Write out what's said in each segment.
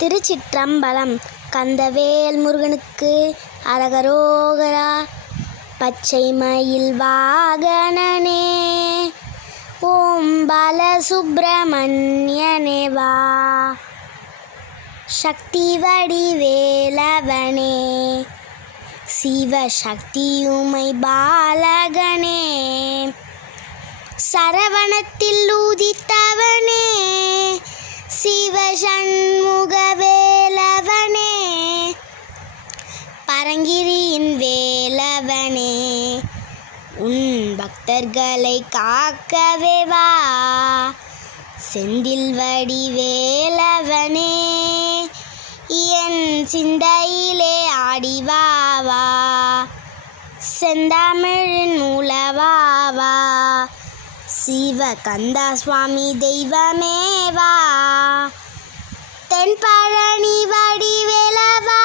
திருச்சிற்றம்பலம். கந்தவேல் முருகனுக்கு அரகரோகரா. பச்சை மயில் வாகனனே ஓம் பாலசுப்ரமணியனே வா. சக்தி வடிவேலவனே சிவசக்தியுமை பாலகனே. சரவணத்தில் உதித்தவனே சிவசண்முகவேலவனே. பரங்கிரியின் வேலவனே உன் பக்தர்களை காக்கவே வா. செந்தில் வடிவேலவனே என் சிந்தையிலே ஆடிவாவா. செந்தமிழின் மூலவாவா. சிவகந்தா சுவாமி தெய்வமேவா. தென்பழனி வடிவேலவா.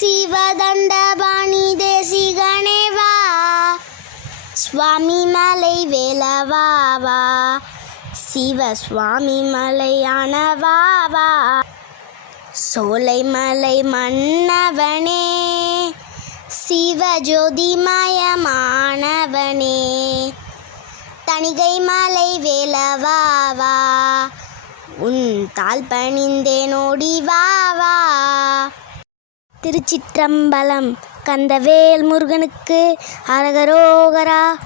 சிவதண்டபாணி தேசிகனேவா. சுவாமி மலை வேலவாவா. சிவ சுவாமி மலையானவாவா. சோலைமலை மன்னவனே சிவஜோதிமயமானவனே. தணிகை மலை வேலவாவா. உன் தாள் பணிந்தேனோடி வாவா. திருச்சிற்றம்பலம். கந்தவேல் முருகனுக்கு அரகரோகரா.